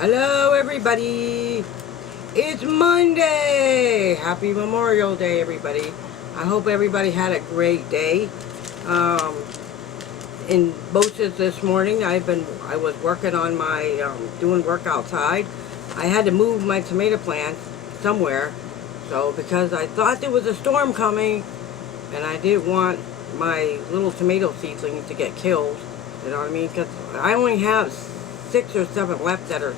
Hello everybody, it's Monday. Happy Memorial Day everybody. I hope everybody had a great day. In Boches this morning I was working on my doing work outside. I had to move my tomato plants somewhere, so because I thought there was a storm coming and I didn't want my little tomato seedlings to get killed, you know what I mean, because I only have 6 or 7 left that are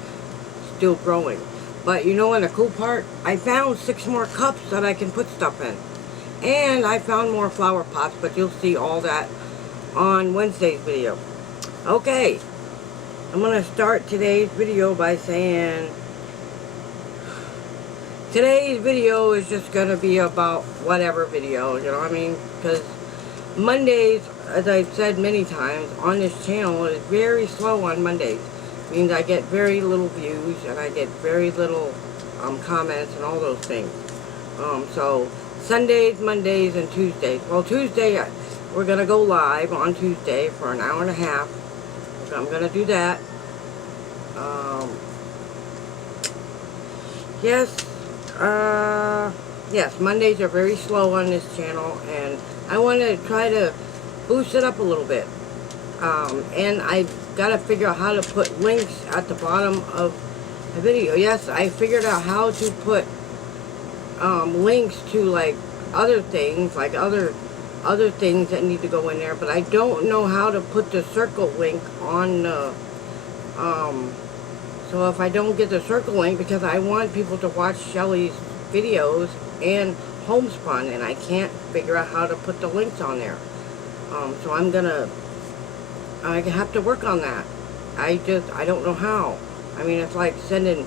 still growing. But you know what, the cool part, I found 6 more cups that I can put stuff in, and I found more flower pots, but you'll see all that on Wednesday's video. Okay, I'm gonna start today's video by saying today's video is just gonna be about whatever video, you know what I mean, because Mondays, as I've said many times on this channel, is very slow on Mondays. Means I get very little views and I get very little comments and all those things. So Sundays, Mondays, and Tuesdays. Well, Tuesday we're gonna go live on Tuesday for an hour and a half. So I'm gonna do that. Yes, Mondays are very slow on this channel, and I want to try to boost it up a little bit. And I've got to figure out how to put links at the bottom of the video. Yes, I figured out how to put links to like other things, like other things that need to go in there, but I don't know how to put the circle link on the so if I don't get the circle link, because I want people to watch Shelly's videos and homespun, and I can't figure out how to put the links on there. So I have to work on that. I don't know how. I mean, it's like sending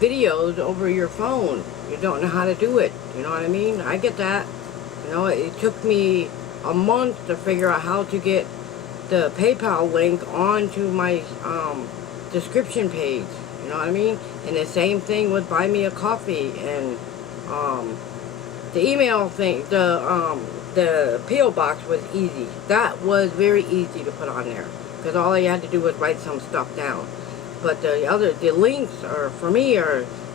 videos over your phone. You don't know how to do it. You know what I mean? I get that. You know, it took me a month to figure out how to get the PayPal link onto my description page. You know what I mean? And the same thing with Buy Me a Coffee and the email thing. The P.O. box was easy. That was very easy to put on there, because all I had to do was write some stuff down. But the links are, for me,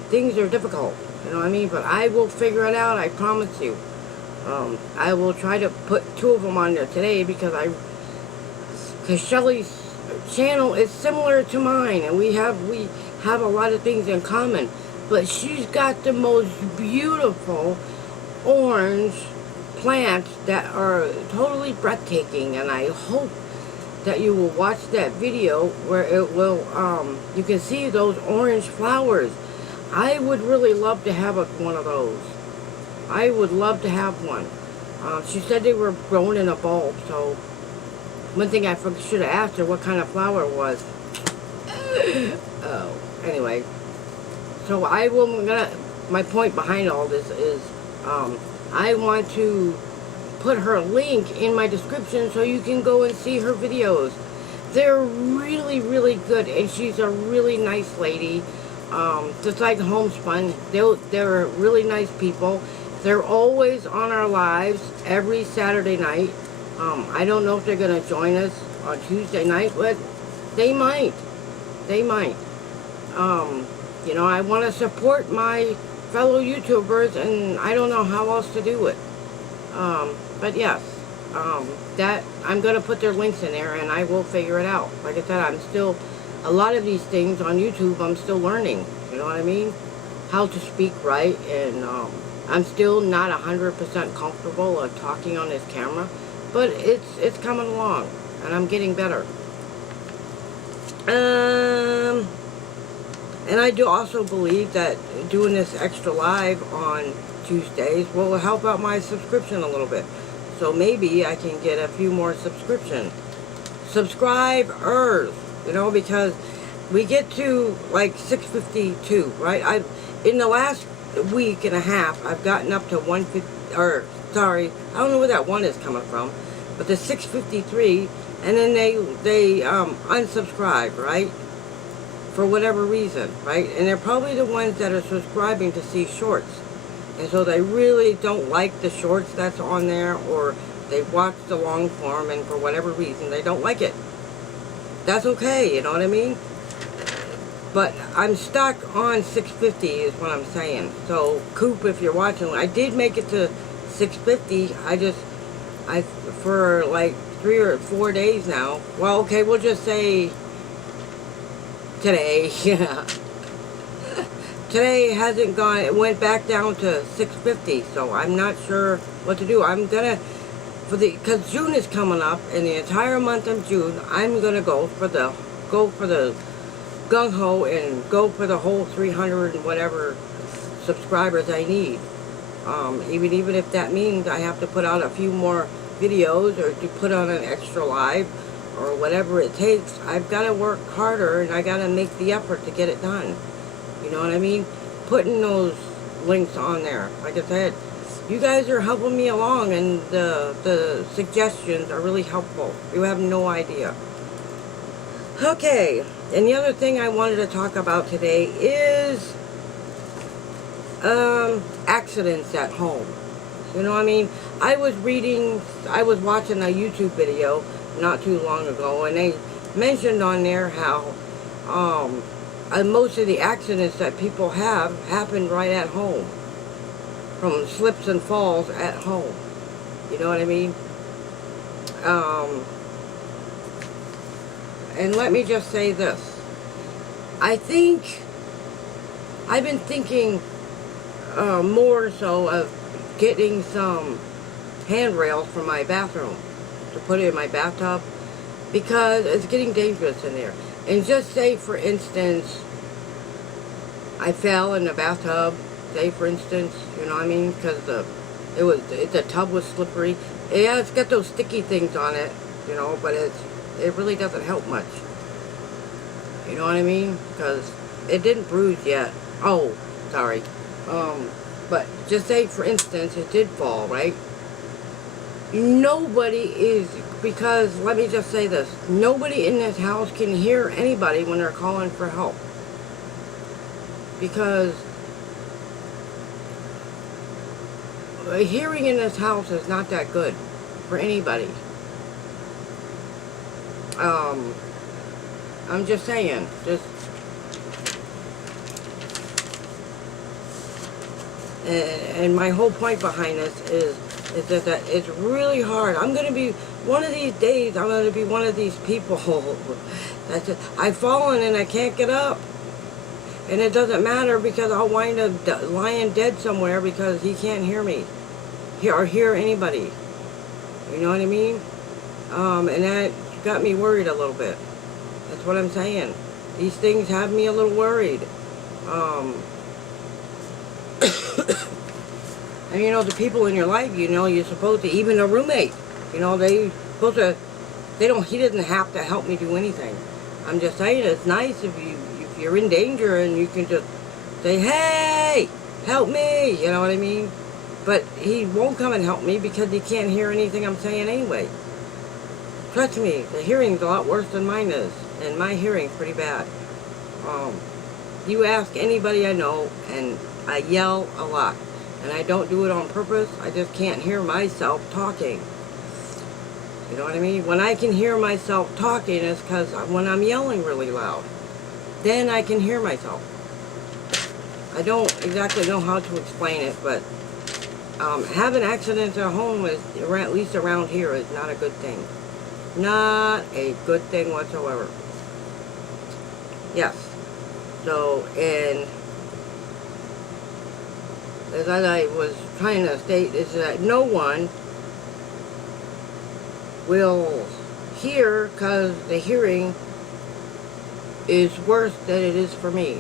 things are difficult. You know what I mean? But I will figure it out, I promise you. I will try to put 2 of them on there today, because Shelly's channel is similar to mine, and we have a lot of things in common. But she's got the most beautiful orange plants that are totally breathtaking, and I hope that you will watch that video where it will you can see those orange flowers. I would really love to have one of those. I would love to have one. She said they were grown in a bulb, so one thing I should have asked her what kind of flower it was. Oh, anyway, so my point behind all this is I want to put her link in my description so you can go and see her videos. They're really, really good, and she's a really nice lady. Just like Homespun, they're really nice people. They're always on our lives every Saturday night. I don't know if they're going to join us on Tuesday night, but they might. They might. You know, I want to support my fellow YouTubers, and I don't know how else to do it. But yes, that I'm going to put their links in there, and I will figure it out. Like I said, a lot of these things on YouTube, I'm still learning. You know what I mean? How to speak right, and I'm still not 100% comfortable of talking on this camera, but it's coming along, and I'm getting better. And I do also believe that doing this extra live on Tuesdays will help out my subscription a little bit. So maybe I can get a few more subscribers, you know, because we get to like 652, right? In the last week and a half, I've gotten up to 150, or sorry, I don't know where that 1 is coming from, but the 653, and then they unsubscribe, right? For whatever reason, right? And they're probably the ones that are subscribing to see shorts. And so they really don't like the shorts that's on there, or they watch the long form, and for whatever reason they don't like it. That's okay, you know what I mean? But I'm stuck on 650 is what I'm saying. So Coop, if you're watching, I did make it to 650. I for like 3 or 4 days now. Well, okay, we'll just say today. Yeah. Today hasn't gone, it went back down to 650, so I'm not sure what to do. I'm gonna, because June is coming up, and the entire month of June, I'm gonna go for the gung-ho and go for the whole 300 and whatever subscribers I need. Even if that means I have to put out a few more videos or to put on an extra live or whatever it takes, I've got to work harder and I got to make the effort to get it done. You know what I mean? Putting those links on there. Like I said, you guys are helping me along, and the suggestions are really helpful. You have no idea. Okay, and the other thing I wanted to talk about today is accidents at home. You know what I mean? I was watching a YouTube video not too long ago, and they mentioned on there how most of the accidents that people have happen right at home, from slips and falls at home. You know what I mean? And let me just say this. I've been thinking more so of getting some handrails for my bathroom to put in my bathtub, because it's getting dangerous in there. And just say, for instance, I fell in the bathtub, say for instance, you know what I mean, because the tub was slippery. Yeah, it's got those sticky things on it, you know, but it really doesn't help much. You know what I mean? Because it didn't bruise yet. Oh, sorry. But just say, for instance, it did fall, right? Because let me just say this, nobody in this house can hear anybody when they're calling for help. Because hearing in this house is not that good for anybody. I'm just saying, and my whole point behind this is that it's really hard. One of these days, I'm going to be one of these people I've fallen and I can't get up. And it doesn't matter, because I'll wind up lying dead somewhere because he can't hear me. Or hear anybody. You know what I mean? And that got me worried a little bit. That's what I'm saying. These things have me a little worried. And you know, the people in your life, you know, you're supposed to, even a roommate, you know, he doesn't have to help me do anything. I'm just saying, it's nice if you're in danger and you can just say, hey, help me, you know what I mean? But he won't come and help me because he can't hear anything I'm saying anyway. Trust me, the hearing's a lot worse than mine is, and my hearing's pretty bad. You ask anybody I know, and I yell a lot. And I don't do it on purpose, I just can't hear myself talking. You know what I mean? When I can hear myself talking, it's because when I'm yelling really loud. Then I can hear myself. I don't exactly know how to explain it, but having accidents at home, at least around here, is not a good thing. Not a good thing whatsoever. Yes. So, and as I was trying to state, is that no one will hear, because the hearing is worse than it is for me.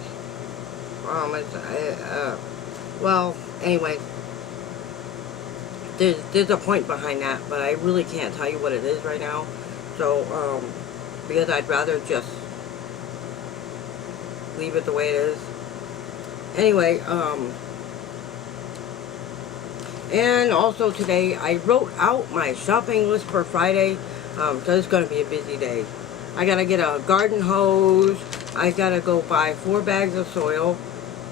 Well, anyway, there's a point behind that, but I really can't tell you what it is right now. So, because I'd rather just leave it the way it is. Anyway, and also today, I wrote out my shopping list for Friday, so it's going to be a busy day. I got to get a garden hose, I got to go buy 4 bags of soil,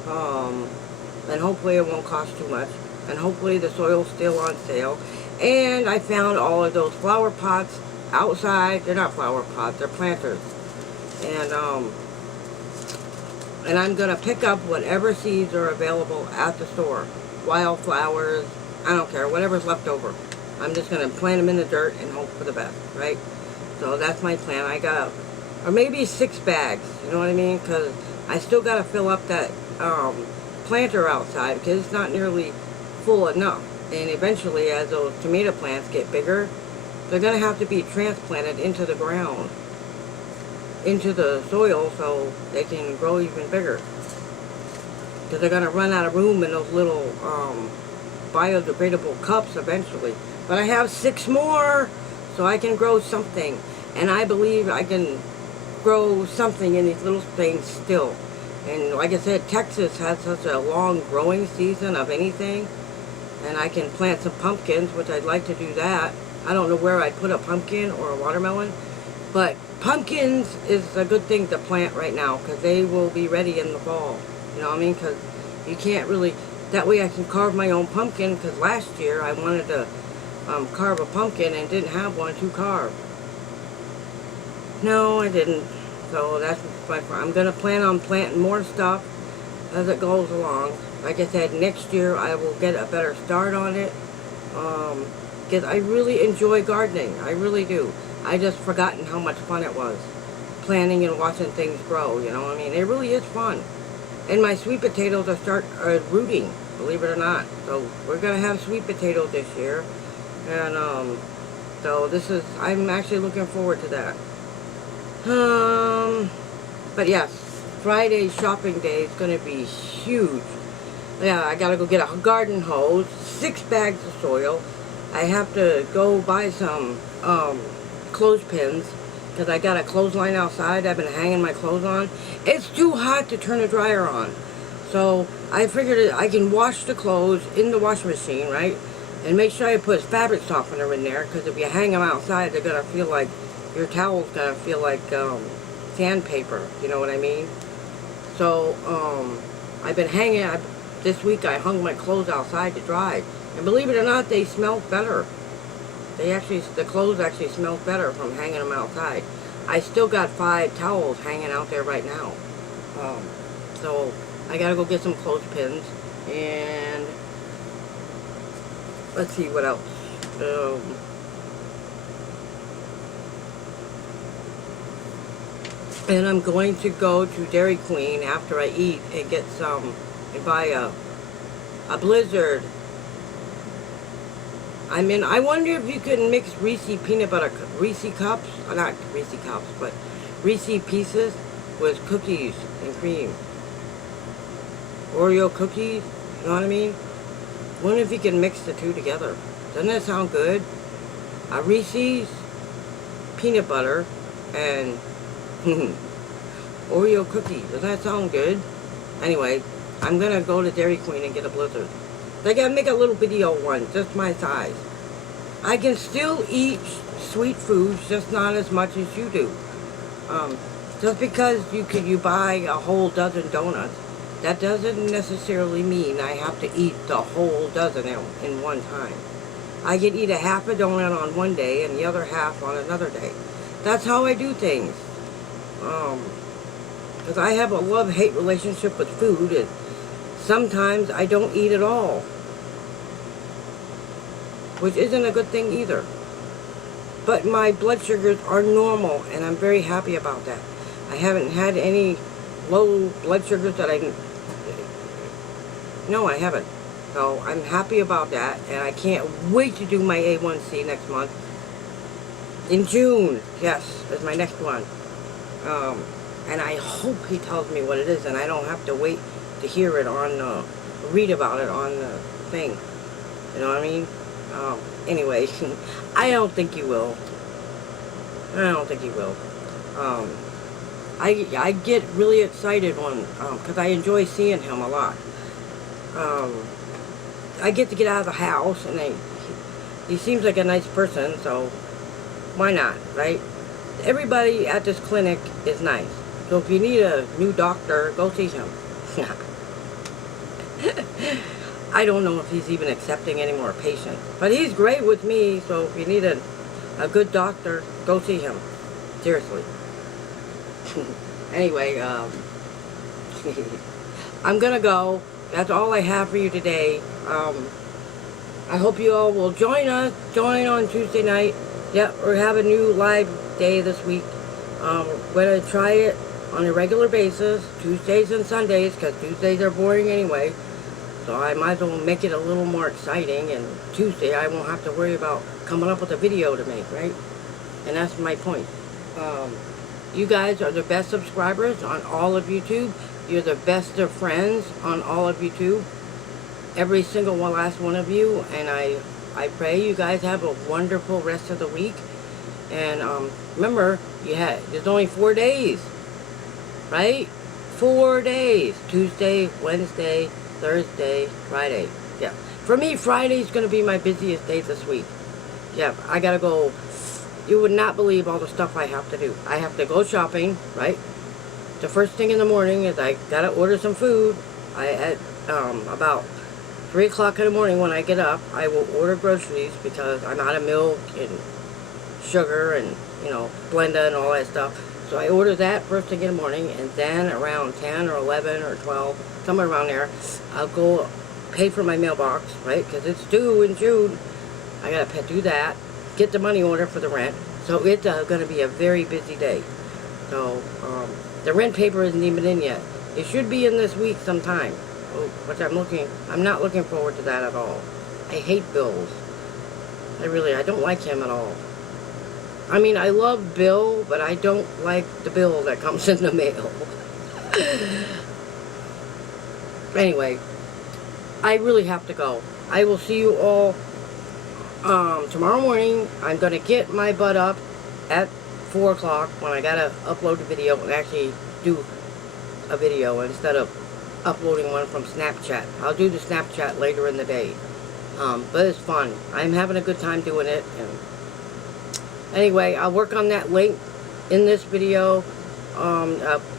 and hopefully it won't cost too much, and hopefully the soil's still on sale. And I found all of those flower pots outside. They're not flower pots, they're planters. And And I'm going to pick up whatever seeds are available at the store. Wildflowers, I don't care, whatever's left over. I'm just going to plant them in the dirt and hope for the best, right? So that's my plan. I got, or maybe 6 bags, you know what I mean? Because I still got to fill up that planter outside because it's not nearly full enough. And eventually, as those tomato plants get bigger, they're going to have to be transplanted into the ground, into the soil, so they can grow even bigger. Because they're going to run out of room in those little biodegradable cups eventually. But I have 6 more, so I can grow something. And I believe I can grow something in these little things still. And like I said, Texas has such a long growing season of anything. And I can plant some pumpkins, which I'd like to do that. I don't know where I'd put a pumpkin or a watermelon. But pumpkins is a good thing to plant right now because they will be ready in the fall. You know what I mean? Because you can't really... That way I can carve my own pumpkin, because last year I wanted to carve a pumpkin and didn't have one to carve. No, I didn't. So that's my plan. I'm going to plan on planting more stuff as it goes along. Like I said, next year I will get a better start on it. Because I really enjoy gardening. I really do. I just forgotten how much fun it was. Planting and watching things grow, you know what I mean? It really is fun. And my sweet potatoes are rooting, believe it or not. So we're going to have sweet potatoes this year. And so I'm actually looking forward to that. But yes, Friday shopping day is going to be huge. Yeah, I got to go get a garden hose, 6 bags of soil. I have to go buy some clothespins because I got a clothesline outside I've been hanging my clothes on. It's too hot to turn the dryer on. So I figured I can wash the clothes in the washing machine, right? And make sure I put fabric softener in there, because if you hang them outside, they're going to feel like, your towel's going to feel like sandpaper, you know what I mean? So I've been hanging, this week I hung my clothes outside to dry. And believe it or not, they smell better. The clothes actually smell better from hanging them outside. I still got 5 towels hanging out there right now. So I gotta go get some clothespins, and let's see what else. And I'm going to go to Dairy Queen after I eat and get some, and buy a Blizzard. I wonder if you can mix Reese peanut butter, Reese cups, not Reese cups, but Reese pieces with cookies and cream. Oreo cookies, you know what I mean? Wonder if you can mix the two together. Doesn't that sound good? Reese's, peanut butter, and Oreo cookies. Doesn't that sound good? Anyway, I'm gonna go to Dairy Queen and get a Blizzard. They gotta make a little video one, just my size. I can still eat sweet foods, just not as much as you do. Just because you buy a whole dozen donuts, that doesn't necessarily mean I have to eat the whole dozen in one time. I can eat a half a donut on one day and the other half on another day. That's how I do things. Because I have a love-hate relationship with food, and sometimes I don't eat at all, which isn't a good thing either. But my blood sugars are normal, and I'm very happy about that. I haven't had any low blood sugars no, I haven't. So I'm happy about that, and I can't wait to do my A1C next month. In June, yes, is my next one. And I hope he tells me what it is, and I don't have to wait to hear it on, read about it on the thing. You know what I mean? Anyway, I don't think he will. I don't think he will. I get really excited when, because I enjoy seeing him a lot. I get to get out of the house, and he seems like a nice person, so why not, right? Everybody at this clinic is nice. So if you need a new doctor, go see him. I don't know if he's even accepting any more patients. But he's great with me, so if you need a good doctor, go see him. Seriously. Anyway, I'm gonna go. That's all I have for you today. I hope you all will join us. Join on Tuesday night. Yep, we have a new live day this week. We're gonna try it on a regular basis, Tuesdays and Sundays, because Tuesdays are boring anyway. So I might as well make it a little more exciting, and Tuesday I won't have to worry about coming up with a video to make, right? And that's my point. You guys are the best subscribers on all of YouTube. You're the best of friends on all of YouTube. Every single last one of you. And I pray you guys have a wonderful rest of the week. And remember, there's only 4 days, right? 4 days. Tuesday, Wednesday, Thursday, Friday. Yeah. For me, Friday's going to be my busiest day this week. Yeah, I got to go. You would not believe all the stuff I have to do. I have to go shopping, right? The first thing in the morning is I got to order some food. At about 3 o'clock in the morning when I get up, I will order groceries because I'm out of milk and sugar and, Splenda and all that stuff. So I order that first thing in the morning, and then around 10 or 11 or 12, somewhere around there, I'll go pay for my mailbox, right? Because it's due in June. I got to do that, get the money order for the rent. So it's going to be a very busy day. So the rent paper isn't even in yet. It should be in this week sometime, which I'm not looking forward to that at all. I hate bills. I don't like him at all. I mean, I love Bill, but I don't like the bill that comes in the mail. Anyway, I really have to go. I will see you all tomorrow morning. I'm going to get my butt up at 4 o'clock when I got to upload the video and actually do a video instead of uploading one from Snapchat. I'll do the Snapchat later in the day. But it's fun. I'm having a good time doing it. And anyway, I'll work on that link in this video.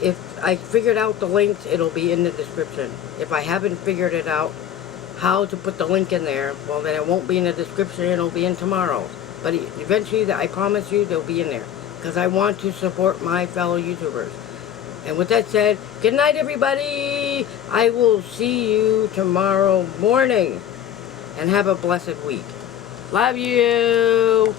If I figured out the links, it'll be in the description. If I haven't figured it out how to put the link in there, well, then it won't be in the description. It'll be in tomorrow. But eventually, I promise you, they'll be in there. Because I want to support my fellow YouTubers. And with that said, good night, everybody. I will see you tomorrow morning. And have a blessed week. Love you.